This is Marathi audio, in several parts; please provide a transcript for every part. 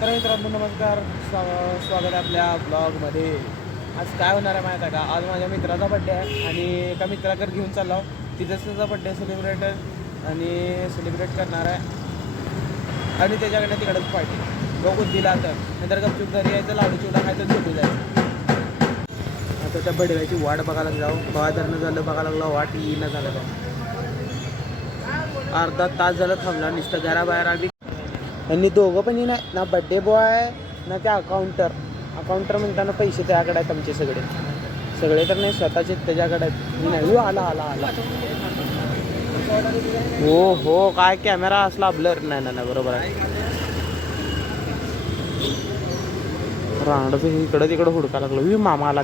तर मित्रांनो नमस्कार, स्वागत आहे आपल्या ब्लॉगमध्ये. आज काय होणार आहे माहीत आहे का? आज माझ्या मित्राचा बड्डे आहे आणि एका मित्राकडे घेऊन चाललो. तिथंच त्याचा बड्डे सेलिब्रेट करणार आहे आणि त्याच्याकडे तिकडंच पार्टी बघून दिला तर नंतर गपचूप घरी यायचं, लाडू चिवडा खायचं, झोपी जायचं. आता त्या बड्डेची वाट बघायला जाऊ. बघा धरणं झालं, बघायला लागला वाट येईना झालं का. अर्धा तास झालं थांबला नुसतं घराबाहेर. आम्ही आणि दोघं पण नाही ना, बड्डे बॉय ना त्या अकाउंटर म्हणताना पैसे त्याकडे आहेत आमचे सगळे तर नाही, स्वतःचे त्याच्याकडे आहेत. मी नाही आला आला आला हो काय कॅमेरा असला ब्लर नाही बरोबर आहे. रांगडं इकडं तिकडं हुडका लागलं. मामा आला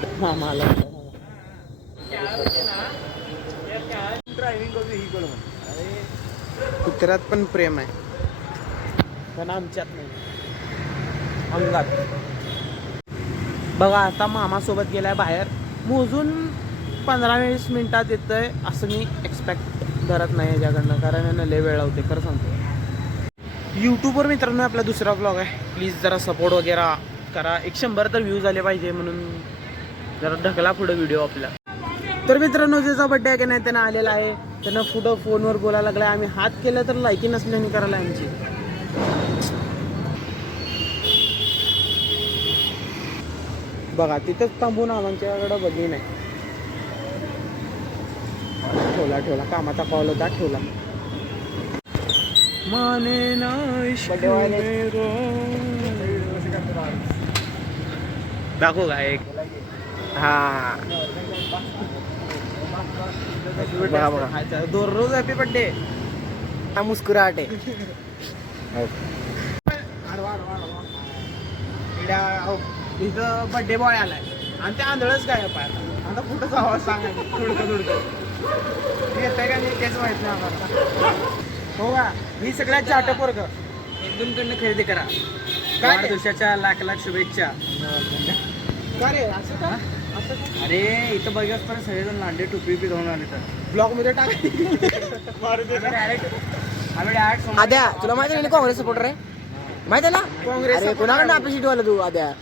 कुत्र्यात पण प्रेम आहे पण आमच्यात नाही, अंगात. बघा आता मामासोबत गेलाय बाहेर, मोजून 15-20 मिनिटात येतंय असं मी एक्सपेक्ट करत नाही याच्याकडनं, कारण यानं लय वेळ लावते खरं सांगतो. यूट्यूबवर मित्रांनो आपला दुसरा ब्लॉग आहे, प्लीज जरा सपोर्ट वगैरे करा. 100 तर व्ह्यूज आले पाहिजे म्हणून जरा ढकला पुढं व्हिडिओ आपला. तर मित्रांनो ज्याचा बड्डे आहे की नाही त्यानं आलेला आहे, त्यानं पुढं फोनवर बोलायला लागलाय. आम्ही हात केलं तर लायकी नसल्याने करायला आमची. बघा तिथंच थांबून आमच्याकडं बघी नाही. ठेवला कामाचा कॉल होता, ठेवला. माने ना दाखवू का एक? हा बघा दररोज हॅपी बड्डे मुस्कुराटे. इथं बड्डे बॉय आलाय आणि ते आंधळच काय पाहिजे. आता कुठंच आवाज सांगायचं थोडकं येतंय का नाही तेच माहित नाही आम्हाला. हो का, ही सगळ्यात चाट पोरग एकदम कडनं खरेदी करा. काय दिवसाच्या लाख शुभेच्छा. का रे असं का? अरे इथं बघत पण सगळेजण लांडे टोपी बी घेऊन आले तर ब्लॉग मध्ये आद्या. तुला माहिती आहे काँग्रेस सपोर्टर आहे, माहिती आहे ना? काँग्रेस कोणाकडनं आपली सीट वाला तू आद्या.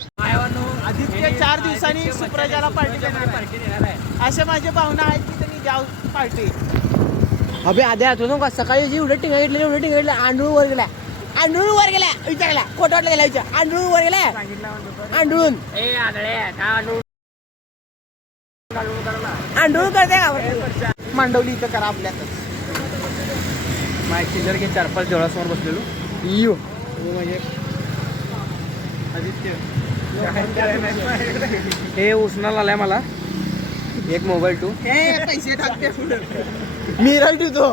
आदित्य 4 दिवसांनी सुप्रजाला पार्टी देणार आहे असे माझे भावना आहेत की त्यांनी द्याव पार्टी. अबे आद्या तुझं का सकाळी जी उलट टिंगा घेतली आंधळून वर गेला विचारला खोटं वाटलं गेला विचार. आंधळून वर गेला आंधळून करते का मांडवली इथं करा आपल्यातच. माहिती जर घे 4-5 देवळासमोर बसलेलो यो म्हणजे आदित्य हे उसनाला आलाय मला एक मोबाईल टू पैसे टाकते मी राईट होतो.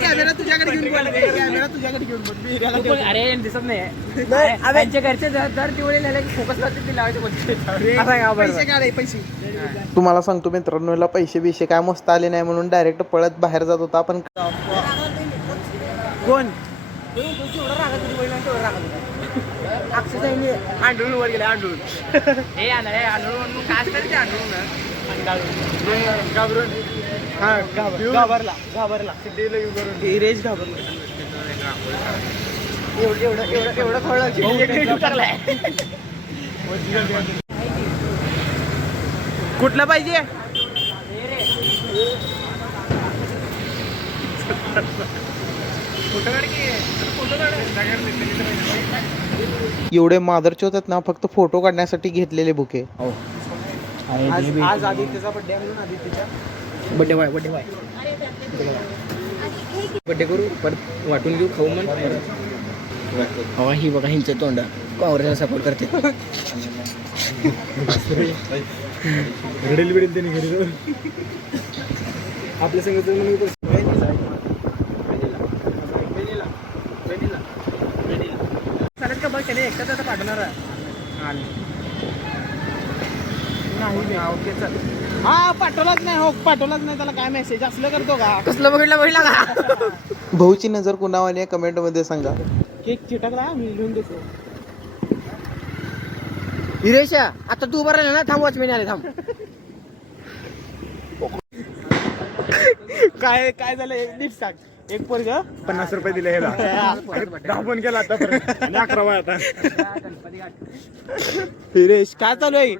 कॅमेरा तुझ्याकडे घेऊन अरे दिसत नाही त्यांच्या घरचे दर दिवळे फोकस करते लावायचे पैसे. तुम्हाला सांगतो मित्रांनो, याला पैसे काय मस्त आले नाही म्हणून डायरेक्ट पळत बाहेर जात होता. पण कोण आंधळून वर गेला आंधळून हे आंधळून काय असतं ते घाबरून घाबरला रेज घाबरला. एवढं टाकलाय. कुठलं पाहिजे? एवढे मादरचे होतात ना, फक्त फोटो काढण्यासाठी घेतलेले बुके. आज आदित्यचा बड्डे म्हणून आदित्यचा बड्डे करू परत वाटून घेऊ, खाऊ मग. ही बघा हिंचं तोंड काँग्रेसला सपोर्ट करते. घडेल बिडेल त्यांनी घरी आपल्या संगत चालत का बघ. त्याने एकटाच आता पाठवणार पाठवलाच नाही त्याला काय मेसेज असलं करतो का? कसलं बघितला का? भाऊची नजर कुणावाली आहे कमेंट मध्ये सांगा. केक चिटकला मी लिहून देतो. हिरेशा आता तू उभा राहिला ना, थांब वॉचमॅन आले थांब. काय झालं नीट सांग. एक पोरग 50 रुपये दिले ह्याला 10 फोन केला आता आणि 11 वाय आता हिरेश काय चालू आहे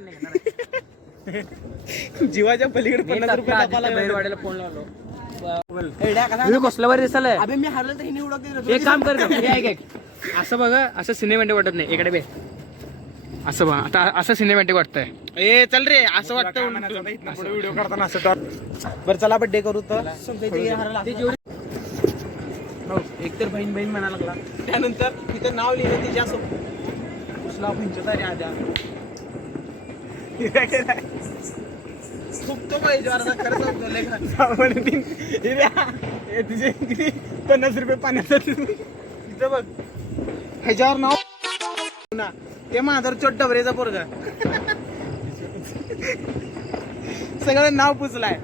जीवाच्या पलीकडे 50 रुपये फोन लावलो कसला बरं दिसलाय अबे मी हारलं तर हिने उडवते एक काम कर असं बघा असं सिनेमॅटिक वाटत नाही इकडे बे असं बघा आता असं सिनेमॅटिक वाटतंय ए चल रे असं वाटतं व्हिडिओ करताना असं बरं चला बड्डे करू तर एक तर बहीण बहीण म्हणा लागला त्यानंतर तिथं नाव लिहिलं तिच्या उसला पंचतारी आद्या खूप तो पाहिजे खरं सांगतो तिचे किती 50 रुपये पाण्यात तिथं बघ ह्याच्यावर नाव ना ते माधर चोट डबरेचा पोरगा सगळं नाव पुचलाय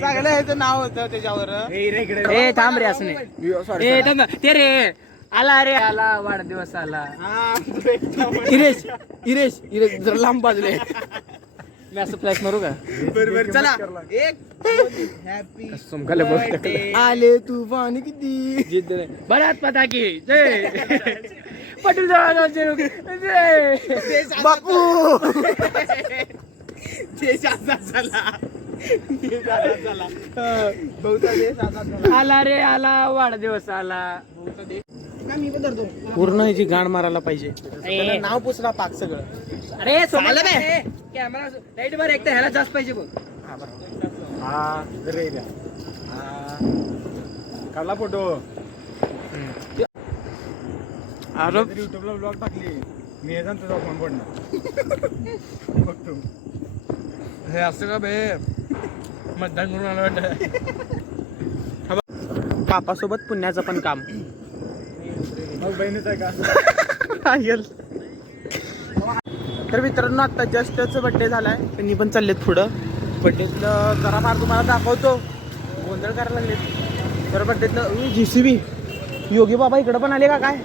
चांगलं ह्याचं नाव होतं त्याच्यावर ए थांब रे असं नाही ए थांब ते रे आला रे आला वाढदिवस आला इरेश इरेश इरेश जर लांब बाजूले मी असं फ्लॅश मारू का बरोबर चला एक हॅपी आले तू पाणी किती जिद्द बरात पता की जय पटेल जय बापू देश आजाद झाला देश आजाद झाला बहुता देश आजाद झाला आला रे आला वाढदिवस आला बहुता देश मी पण धरतो पूर्ण ह्याची गाण मारायला पाहिजे त्याला नाव पुसला पाक सगळं अरे कॅमेरा लाईट वर एक तर ह्याला जास्त पाहिजे बघ हा काढला फोटो अरे युट्यूबला ब्लॉग टाकली मी हे तुझा फोन पडणार बघतो हे असं का बे मतदान करून आलं वाटतं पापासोबत पुण्याचं पण काम मग बहिणीच आहे का तर मित्रांनो आता जस्टच बड्डे झालाय त्यांनी पण चाललेत पुढं बड्डेतलं जरा फार तुम्हाला दाखवतो गोंधळ करायला लागलेत तर बड्डेतलं JCB योगी बाबा इकडं पण आले का काय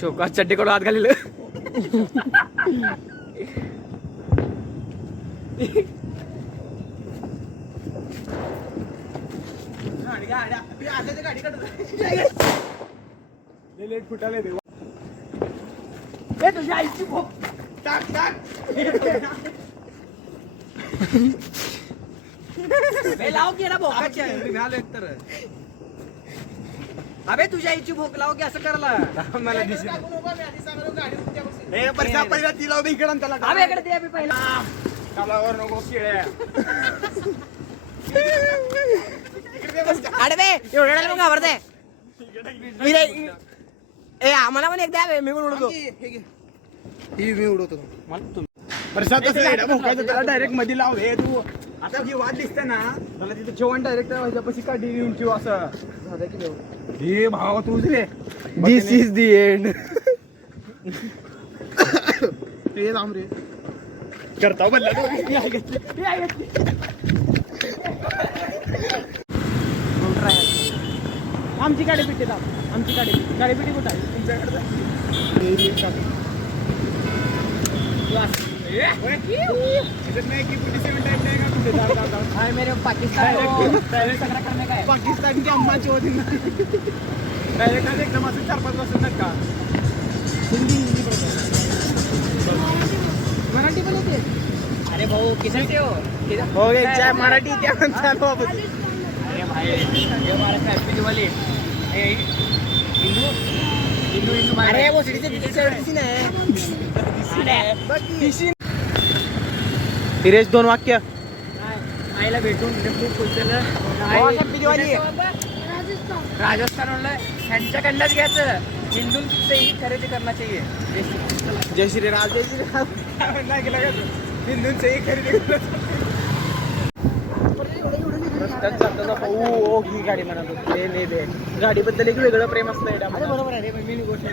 शोकात चड्डी कडून हात घालेलं लेट फुटाले दे तुझ्या आईची भोक टाक टाक लाव की ना भोकाच्या तर अबे तुझ्या आईची भोक लाव की असं करला मला दिसत पहिला ती लाव इकडं त्याला अबे इकडे दे अबे पहिला कालावर नको शिळ्या अरे बे एवढ्या मग घाबरते ए आम्हाला पण एकदा मी पण उडतो मी उडवतो त्याला डायरेक्ट मध्ये लाव हे तू आता जी वाद दिसते ना त्याला तिथे जेवण डायरेक्ट ह्याच्यापाशी काढी येऊन ठेव असं हे भावा तूच रे दिस इज दी एंड हे राम रे करता बदला आमची गाडीपिटी दाव आमची गाडीपिटी कुठं आहे तुमच्याकडे मेरे पाकिस्तान करने का है पाकिस्तानची अम्माची होती ना डायरेक्ट एकदम असं 4-5 वाजता का मराठी पण होते अरे भाऊ किधर से हो हो गया मराठी त्या चालू अरे भाई ये हमारा फैमिली वाले हिंदू अरे वो सीधी ना हिरेश 2 वाक्य आईला भेटून खूप खुश झालं राजस्थान म्हणलं ह्यांच्याकडनंच घ्यायचं हिंदूंची खरेदी करना चाहिए जय श्रीराम जय श्रीराम नाही केलं का हिंदूंचे खरेदी रस्त्यात जाताना ओ ही गाडी म्हणत होती दे गाडीबद्दल एक वेगळं प्रेम असतं एडा बरोबर आहे मी गोष्ट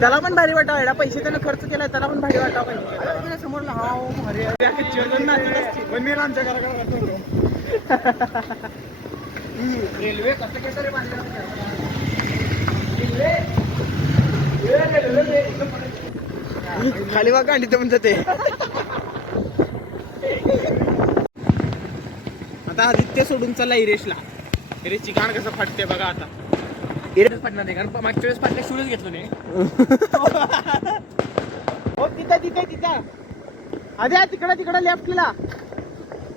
त्याला पण भारी वाटावं एडा पैसे त्यानं खर्च केलाय त्याला पण भारी वाटावं पाहिजे समोर पण मी आमच्या घराकडे रेल्वे कसं कसं रे खाली बघा गाडी तर म्हणतात ते. आता आदित्य सोडून चला इरेशला. इरेशची गाण कसं फाटते बघा आता. इरेच पडणार नाही कारण मागच्या वेळेस पाटल्या शूजच घेतलो नाही. हो तिथं तिथे तिथं अरे तिकडं लेफ्टला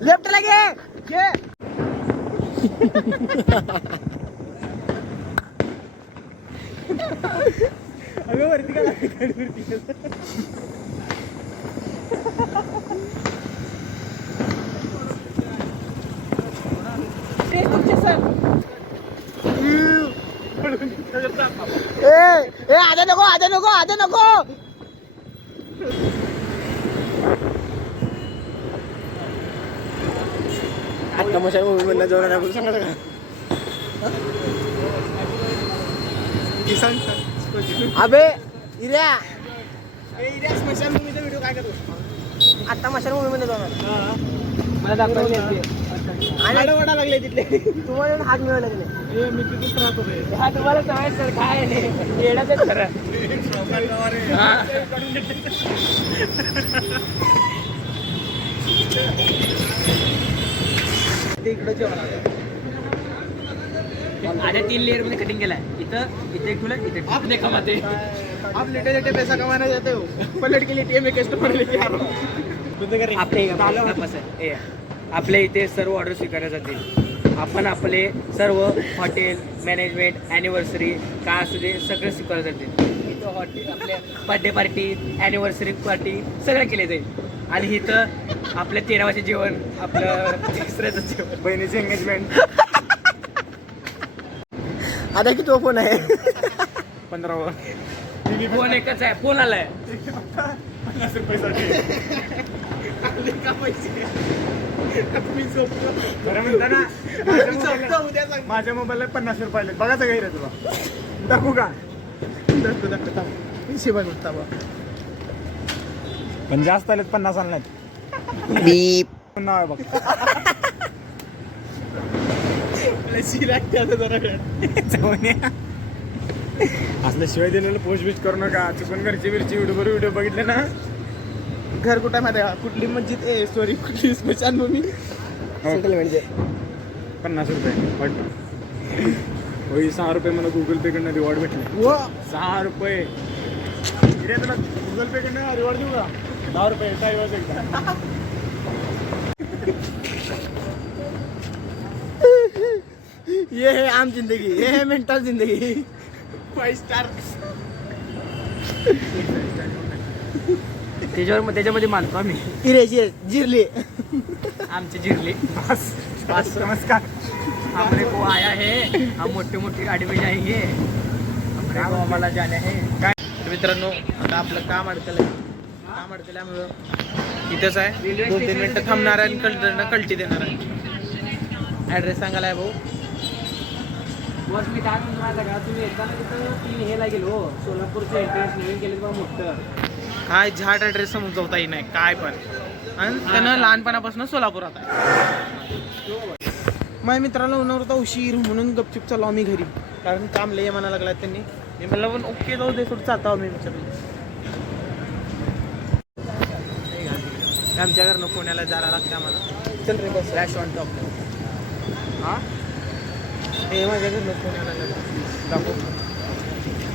लेफ्टला घे. अगं वरती का वरती आधा नको. आता मशाल मूवी मधला जाऊन आपण सांगा का अबे इऱ्या स्पेशल मूवीचा व्हिडिओ काय करतो आता मशाल मूवी मध्ये जाणार मला दाखवायला आणि वडा लागले तिथले तुम्हाला हात मिळवला नाही मी तिथेच राहतो हा तुम्हाला सवय सर काय नाही येण्याच खरं इकडे जेवण आधी 3 लेअर मध्ये कटिंग केलाय. इथे एक तुला इथे आपले कमाते. आप लेटे लेटे पैसा कमाना चाहते हो पलट के लिए में कस्टमर लेके आ रहा आपले आपल्या इथे सर्व ऑर्डर स्वीकारले जातील. आपण आपले सर्व हॉटेल मॅनेजमेंट ॲनिव्हर्सरी काय असू दे सगळं स्वीकारले जातील. इथं हॉटेल आपल्या बर्थडे पार्टी ॲनिव्हर्सरी पार्टी सगळं केले जाईल. आणि इथं आपल्या 13वाचे जेवण आपलं तिसऱ्याचं जेवण बहिणीची एंगेजमेंट आता की तो फोन आहे 15वर फोन एकच आहे. फोन आलाय 50 रुपयासाठी बरं म्हणता ना माझ्या मोबाईलला 50 रुपये आले बघा सगळं रे तुला दाखवू का पण जास्त आलेत 50 आणल्यात बीप नाव आहे बघ असलं शिवाय दिलेलं पोस्ट बिस्ट करू नका. चुकून घरची बिरची व्हिडिओ बघितले ना घर कुठं माहिती आहे का कुठली मस्जिद सॉरी कुठली स्पेशल मूवी म्हणजे 50 रुपये वाटतं. होई 6 रुपये मला गुगल पे कडनं रिवॉर्ड भेटले. 6 रुपये तुला गुगल पे कडनं रिवॉर्ड देऊ का 10 रुपये टाईवच एकदा ये है आम जिंदगी ये है मेंटल जिंदगी 5 स्टार. त्याच्यामध्ये मानतो आम्ही. इरेश जिरली आमची जिरली. नमस्कार. हमरे को आया है हम मोठी गाडी में जाएंगे हमरे को आम्हाला जाणे आहे. काय मित्रांनो आता आपलं काम अडकल्यामुळं इथंच आहे 2-3 मिनिटं थांबणार आहे आणि कल्टी देणार आहे. ॲड्रेस सांगायला आहे भाऊ. बस मी काय म्हणतो माहिती का तुम्ही एकदा तिथं 3 हेला गेलो सोलापूरचं एंट्रन्स नवीन केलं बा मोठं काय झाट ॲड्रेस समजवताही नाही काय पण आणि त्यानं लहानपणापासून सोलापुरात आहे. माझ्या मित्राला होणार होता उशीर म्हणून गपचूप चाललो आम्ही घरी कारण काम लय म्हणा लागला त्यांनी. मी म्हणलं पण ओके जाऊ दे सोड चालता मी विचारलं आमच्या घरनं पुण्याला जायला लागते आम्हाला. चल रे बस रॅश ऑन टॉप. हां हे माझ्या घरनं पुण्याला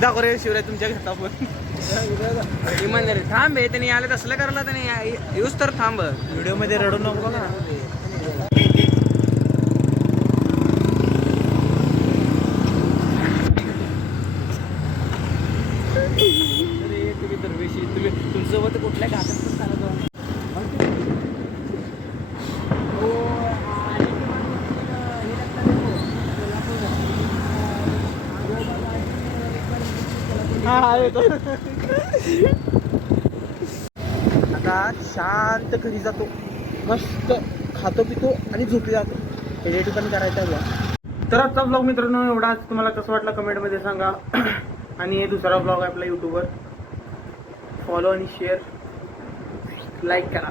दाखव रे शिवराय तुमच्या घरचा पण इमानदारी थांब आहे त्यांनी आलं तसलं करायला त्याने येऊच तर थांब. व्हिडिओमध्ये रडू नको बघा. तुम्ही दरवेशी तुमच्यासोबत कुठल्या घाटात पण चालत जाऊ. आता शांत घरी जातो मस्त खातो पितो आणि झोपी जातो. त्याच्यासाठी पण करायचं आहे. तर आजचा ब्लॉग मित्रांनो एवढाच. तुम्हाला कसं वाटलं कमेंटमध्ये सांगा. आणि हे दुसरा ब्लॉग आहे आपला यूट्यूबवर. फॉलो आणि शेअर लाईक करा.